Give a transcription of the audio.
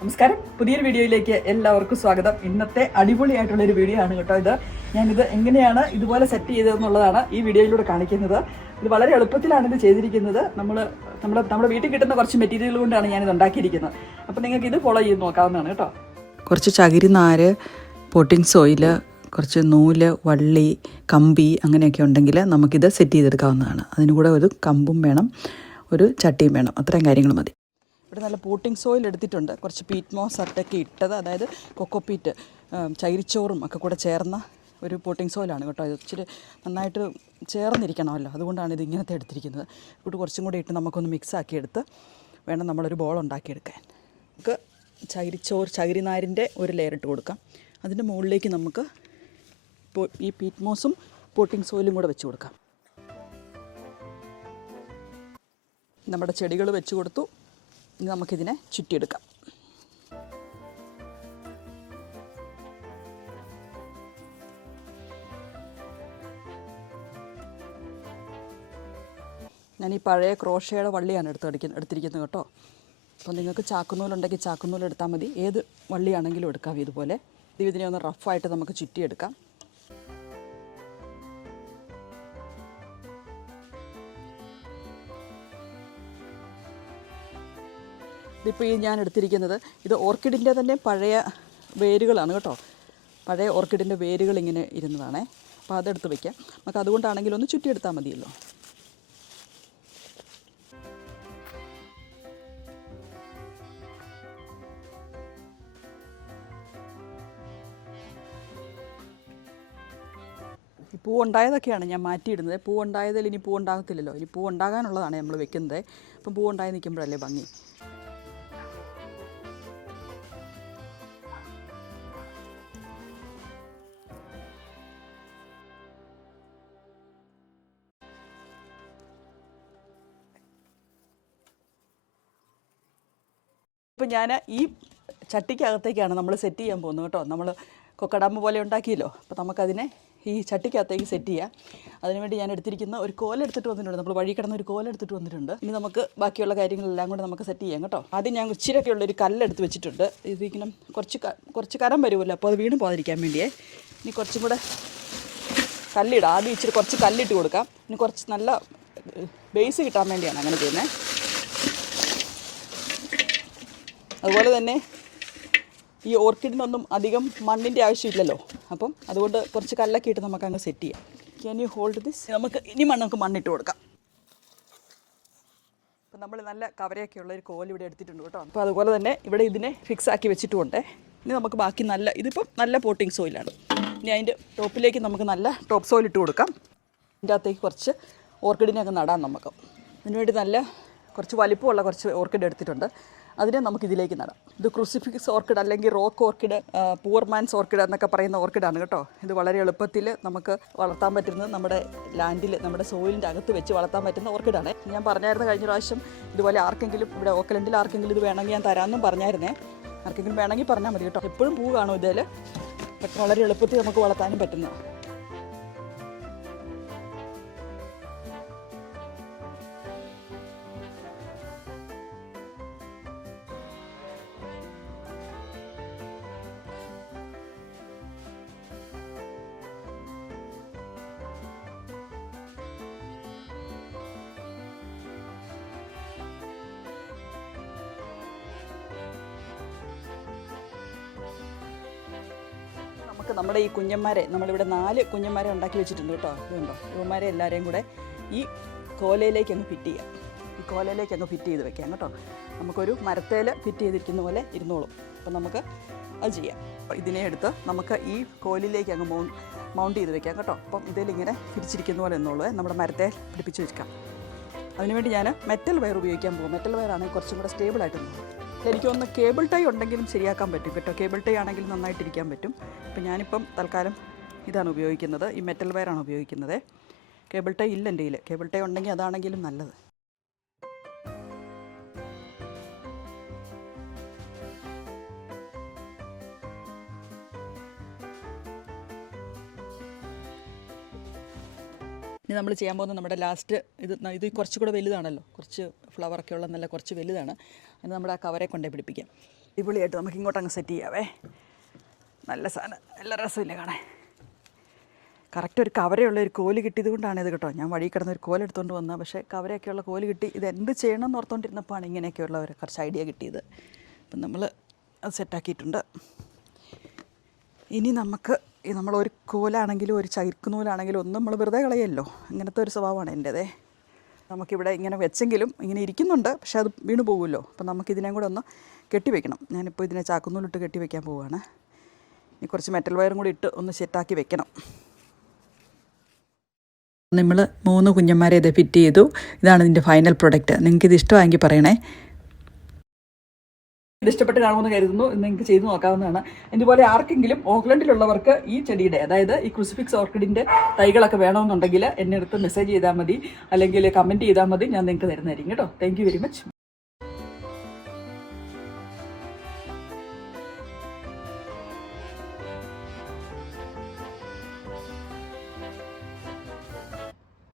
നമസ്കാരം, പുതിയൊരു വീഡിയോയിലേക്ക് എല്ലാവർക്കും സ്വാഗതം. ഇന്നത്തെ അടിപൊളിയായിട്ടുള്ളൊരു വീഡിയോ ആണ് കേട്ടോ. ഞാനിത് എങ്ങനെയാണ് ഇതുപോലെ സെറ്റ് ചെയ്തതെന്നുള്ളതാണ് ഈ വീഡിയോയിലൂടെ കാണിക്കുന്നത്. ഇത് വളരെ എളുപ്പത്തിലാണ് ഇത് ചെയ്തിരിക്കുന്നത്. നമ്മുടെ വീട്ടിൽ കിട്ടുന്ന കുറച്ച് മെറ്റീരിയൽ കൊണ്ടാണ് ഞാനിത് ഉണ്ടാക്കിയിരിക്കുന്നത്. അപ്പോൾ നിങ്ങൾക്ക് ഇത് ഫോളോ ചെയ്ത് നോക്കാവുന്നതാണ് കേട്ടോ. കുറച്ച് ചകിരിനാര്, പോട്ടിംഗ് സോയില്, കുറച്ച് നൂല്, വള്ളി, കമ്പി അങ്ങനെയൊക്കെ ഉണ്ടെങ്കിൽ നമുക്കിത് സെറ്റ് ചെയ്തെടുക്കാവുന്നതാണ്. അതിന് കൂടെ ഒരു കമ്പും വേണം, ഒരു ചട്ടിയും വേണം. അത്രയും കാര്യങ്ങൾ മതി. ഇവിടെ നല്ല പോട്ടിംഗ് സോയിൽ എടുത്തിട്ടുണ്ട്, കുറച്ച് പീറ്റ് മോസ് അട്ടൊക്കെ ഇട്ടത്, അതായത് കൊക്കോപ്പീറ്റ്, ചകിരിച്ചോറും ഒക്കെ കൂടെ ചേർന്ന ഒരു പോട്ടിംഗ് സോയിലാണ് കേട്ടോ. ഇത് ഇച്ചിരി നന്നായിട്ട് ചേർന്നിരിക്കണമല്ലോ, അതുകൊണ്ടാണ് ഇത് ഇങ്ങനത്തെ എടുത്തിരിക്കുന്നത്. ഇവിടെ കുറച്ചും കൂടി ഇട്ട് നമുക്കൊന്ന് മിക്സാക്കി എടുത്ത് വേണം നമ്മളൊരു ബോൾ ഉണ്ടാക്കിയെടുക്കാൻ. നമുക്ക് ചകിരിനാരിൻ്റെ ഒരു ലെയർ ഇട്ട് കൊടുക്കാം. അതിൻ്റെ മുകളിലേക്ക് നമുക്ക് ഈ പീറ്റ് മോസും പോട്ടിംഗ് സോയിലും കൂടെ വെച്ച് കൊടുക്കാം. നമ്മുടെ ചെടികൾ വെച്ച് കൊടുത്തു. ഇനി നമുക്കിതിനെ ചുറ്റിയെടുക്കാം. ഞാൻ ഈ പഴയ ക്രോഷയുടെ വള്ളിയാണ് എടുത്തിരിക്കുന്നത് കേട്ടോ. അപ്പോൾ നിങ്ങൾക്ക് ചാക്കുനൂലുണ്ടെങ്കിൽ ചാക്കുനൂൽ എടുത്താൽ മതി. ഏത് വള്ളിയാണെങ്കിലും എടുക്കാം. ഇതുപോലെ ഇതിനെ ഒന്ന് റഫായിട്ട് നമുക്ക് ചുറ്റിയെടുക്കാം. ഇതിപ്പോൾ ഞാൻ എടുത്തിരിക്കുന്നത് ഇത് ഓർക്കിഡിൻ്റെ തന്നെ പഴയ വേരുകളാണ് കേട്ടോ. പഴയ ഓർക്കിഡിൻ്റെ വേരുകൾ ഇങ്ങനെ ഇരുന്നതാണേ. അപ്പോൾ അതെടുത്ത് വയ്ക്കാം. നമുക്ക് അതുകൊണ്ടാണെങ്കിലും ഒന്ന് ചുറ്റിയെടുത്താൽ മതിയല്ലോ. ഈ പൂ ഉണ്ടായതൊക്കെയാണ് ഞാൻ മാറ്റിയിടുന്നത്. പൂ ഉണ്ടായതിൽ ഇനി പൂ ഉണ്ടാകത്തില്ലല്ലോ. ഇനി പൂ ഉണ്ടാകാനുള്ളതാണ് നമ്മൾ വെക്കുന്നത്. അപ്പം പൂ ഉണ്ടായി നിൽക്കുമ്പോഴല്ലേ ഭംഗി. ഇപ്പം ഞാൻ ഈ ചട്ടിക്കകത്തേക്കാണ് നമ്മൾ സെറ്റ് ചെയ്യാൻ പോകുന്നത് കേട്ടോ. നമ്മൾ കൊക്കടാമ്പ് പോലെ ഉണ്ടാക്കിയല്ലോ. അപ്പോൾ നമുക്കതിനെ ഈ ചട്ടിക്കകത്തേക്ക് സെറ്റ് ചെയ്യാം. അതിനുവേണ്ടി ഞാൻ എടുത്തിരിക്കുന്ന ഒരു കോലെടുത്തിട്ട് വന്നിട്ടുണ്ട്. നമ്മൾ വഴി കിടന്ന ഒരു കോലെടുത്തിട്ട് വന്നിട്ടുണ്ട്. ഇനി നമുക്ക് ബാക്കിയുള്ള കാര്യങ്ങളെല്ലാം കൂടെ നമുക്ക് സെറ്റ് ചെയ്യാം കേട്ടോ. ആദ്യം ഞാൻ ഇച്ചിരിയൊക്കെ ഉള്ളൊരു കല്ലെടുത്ത് വെച്ചിട്ടുണ്ട്. ഇതിങ്ങനെ കുറച്ച് കരം വരുമല്ലോ, അപ്പോൾ അത് വീണ് പോകാതിരിക്കാൻ വേണ്ടിയേ. ഇനി കുറച്ചും കൂടെ കല്ലിടാം. ആദ്യം ഇച്ചിരി കുറച്ച് കല്ലിട്ട് കൊടുക്കാം. ഇനി കുറച്ച് നല്ല ബേസ് കിട്ടാൻ വേണ്ടിയാണ് അങ്ങനെ ചെയ്യുന്നത്. അതുപോലെ തന്നെ ഈ ഓർക്കിഡിനൊന്നും അധികം മണ്ണിൻ്റെ ആവശ്യമില്ലല്ലോ. അപ്പം അതുകൊണ്ട് കുറച്ച് കല്ലൊക്കെ ഇട്ട് നമുക്ക് അങ്ങ് സെറ്റ് ചെയ്യാം. Can you hold this? ഇനി നമുക്ക് മണ്ണിട്ട് കൊടുക്കാം. അപ്പം നമ്മൾ നല്ല കവരയൊക്കെ ഉള്ള ഒരു കോൽ ഇവിടെ എടുത്തിട്ടുണ്ട് കേട്ടോ. അപ്പോൾ അതുപോലെ തന്നെ ഇവിടെ ഇതിനെ ഫിക്സ് ആക്കി വെച്ചിട്ടുമുണ്ട്. ഇനി നമുക്ക് ബാക്കി ഇതിപ്പം നല്ല പോട്ടിംഗ് സോയിലാണ്. ഇനി അതിൻ്റെ ടോപ്പിലേക്ക് നമുക്ക് നല്ല ടോപ്പ് സോയിൽ ഇട്ട് കൊടുക്കാം. ഇതിൻ്റെ അകത്തേക്ക് കുറച്ച് ഓർക്കിഡിനെ അങ്ങ് നടാം നമുക്ക്. അതിനുവേണ്ടി നല്ല കുറച്ച് വലിപ്പമുള്ള കുറച്ച് ഓർക്കിഡ് എടുത്തിട്ടുണ്ട്. അതിനെ നമുക്കിതിലേക്ക് നടാം. ഇത് ക്രൂസിഫിക്സ് ഓർക്കിഡ് അല്ലെങ്കിൽ rock orchid, poor man's orchid എന്നൊക്കെ പറയുന്ന ഓർക്കിഡാണ് കേട്ടോ. ഇത് വളരെ എളുപ്പത്തിൽ നമുക്ക് വളർത്താൻ പറ്റുന്നത് നമ്മുടെ ലാൻഡിൽ, നമ്മുടെ സോയിലിൻ്റെ അകത്ത് വെച്ച് വളർത്താൻ പറ്റുന്ന ഓർക്കിഡാണ്. ഞാൻ പറഞ്ഞായിരുന്നു കഴിഞ്ഞ പ്രാവശ്യം ഇതുപോലെ ആർക്കെങ്കിലും ഇവിടെ ഓക്കലൻഡിൽ ആർക്കെങ്കിലും ഇത് വേണമെങ്കിൽ ഞാൻ തരാമെന്നും പറഞ്ഞായിരുന്നേ. ആർക്കെങ്കിലും വേണമെങ്കിൽ പറഞ്ഞാൽ മതി കേട്ടോ. എപ്പോഴും പൂ കാണും ഇതിൽ. വളരെ എളുപ്പത്തിൽ നമുക്ക് വളർത്താനും പറ്റുന്ന. നമ്മുടെ ഈ കുഞ്ഞന്മാരെ നമ്മളിവിടെ 4 കുഞ്ഞന്മാരെ ഉണ്ടാക്കി വെച്ചിട്ടുണ്ട് കേട്ടോ. ഇതുണ്ടോ, ഇവന്മാരെ എല്ലാവരെയും കൂടെ ഈ കോലയിലേക്ക് അങ്ങ് ഫിറ്റ് ചെയ്യാം. ഈ കോലയിലേക്ക് അങ്ങ് ഫിറ്റ് ചെയ്ത് വെക്കാം കേട്ടോ. നമുക്കൊരു മരത്തേൽ ഫിറ്റ് ചെയ്തിരിക്കുന്ന പോലെ ഇരുന്നോളും. അപ്പം നമുക്ക് അത് ചെയ്യാം. ഇതിനെ എടുത്ത് നമുക്ക് ഈ കോലിലേക്ക് അങ്ങ് മൗണ്ട് ചെയ്ത് വെക്കാം കേട്ടോ. അപ്പം ഇതിലിങ്ങനെ തിരിച്ചിരിക്കുന്ന പോലെ എന്നുള്ളൂ നമ്മുടെ മരത്തെ പിടിപ്പിച്ച് വെക്കാം. അതിനുവേണ്ടി ഞാൻ മെറ്റൽ വയർ ഉപയോഗിക്കാൻ പോകും. മെറ്റൽ വയറാണെങ്കിൽ കുറച്ചും കൂടെ സ്റ്റേബിളായിട്ട് പോകും. എനിക്കൊന്ന് കേബിൾ ടൈ ഉണ്ടെങ്കിലും ശരിയാക്കാൻ പറ്റും കേട്ടോ. കേബിൾ ടൈ ആണെങ്കിലും നന്നായിട്ടിരിക്കാൻ പറ്റും. അപ്പം ഞാനിപ്പം തൽക്കാലം ഇതാണ് ഉപയോഗിക്കുന്നത്. ഈ മെറ്റൽ വയറാണ് ഉപയോഗിക്കുന്നത്. കേബിൾ ടൈ ഇല്ല എൻ്റെ കയ്യിൽ. കേബിൾ ടൈ ഉണ്ടെങ്കിൽ അതാണെങ്കിലും നല്ലത്. ഇനി നമ്മൾ ചെയ്യാൻ പോകുന്നത് നമ്മുടെ ലാസ്റ്റ് ഇത് കുറച്ചുകൂടെ വലുതാണല്ലോ, കുറച്ച് ഫ്ലവറൊക്കെ ഉള്ള നല്ല കുറച്ച് വലുതാണ്. അത് നമ്മുടെ ആ കവറെ കൊണ്ടേ പിടിപ്പിക്കാം. അടിപൊളിയായിട്ട് നമുക്ക് ഇങ്ങോട്ട് അങ്ങ് സെറ്റ് ചെയ്യാവേ. നല്ല സാധനം, നല്ല രസമില്ല കാണാൻ. കറക്റ്റ് ഒരു കവരയുള്ള ഒരു കോല് കിട്ടിയത് കൊണ്ടാണ് ഇത് കേട്ടോ. ഞാൻ വഴി കിടന്ന ഒരു കോല് എടുത്തുകൊണ്ട് വന്നാൽ, പക്ഷേ കവരയൊക്കെയുള്ള കോല് കിട്ടി. ഇത് എന്ത് ചെയ്യണം എന്ന് ഓർത്തുകൊണ്ടിരുന്നപ്പോഴാണ് ഇങ്ങനെയൊക്കെയുള്ള ഒരു കുറച്ച് ഐഡിയ കിട്ടിയത്. അപ്പം നമ്മൾ അത് സെറ്റാക്കിയിട്ടുണ്ട്. ഇനി നമുക്ക് നമ്മളൊരു കോലാണെങ്കിലും ഒരു ചകിർക്ക് നൂലാണെങ്കിലും ഒന്നും നമ്മൾ വെറുതെ കളയല്ലോ. അങ്ങനത്തെ ഒരു സ്വഭാവമാണ് എൻ്റേതേ. നമുക്കിവിടെ ഇങ്ങനെ വെച്ചെങ്കിലും ഇങ്ങനെ ഇരിക്കുന്നുണ്ട്, പക്ഷേ അത് വീണ് പോകുമല്ലോ. അപ്പം നമുക്കിതിനെയും കൂടെ ഒന്ന് കെട്ടിവെക്കണം. ഞാനിപ്പോൾ ഇതിനെ ചാക്കുനൂലിട്ട് കെട്ടി വയ്ക്കാൻ പോവുകയാണ്. ഇനി കുറച്ച് മെറ്റൽ വയറും കൂടി ഇട്ട് ഒന്ന് സെറ്റാക്കി വെക്കണം. നമ്മൾ 3 കുഞ്ഞന്മാരെ ഇത് ഫിറ്റ് ചെയ്തു. ഇതാണ് ഇതിൻ്റെ ഫൈനൽ പ്രൊഡക്റ്റ്. നിങ്ങൾക്കിത് ഇഷ്ടമായെങ്കിൽ പറയണേ. ഇത് ഇഷ്ടപ്പെട്ട് കാണുമെന്ന് കരുതുന്നു. നിങ്ങൾക്ക് ചെയ്ത് നോക്കാവുന്നതാണ്. ഇതുപോലെ ആർക്കെങ്കിലും ഓക്ലൻഡിലുള്ളവർക്ക് ഈ ചെടിയുടെ, അതായത് ഈ ക്രൂസിഫിക്സ് ഓർക്കിഡിൻ്റെ തൈകളൊക്കെ വേണമെന്നുണ്ടെങ്കിൽ എന്നെ അടുത്ത് മെസ്സേജ് ചെയ്താൽ മതി, അല്ലെങ്കിൽ കമൻറ്റ് ചെയ്താൽ മതി. ഞാൻ നിങ്ങൾക്ക് തരുന്നതായിരിക്കും കേട്ടോ. Thank you very much.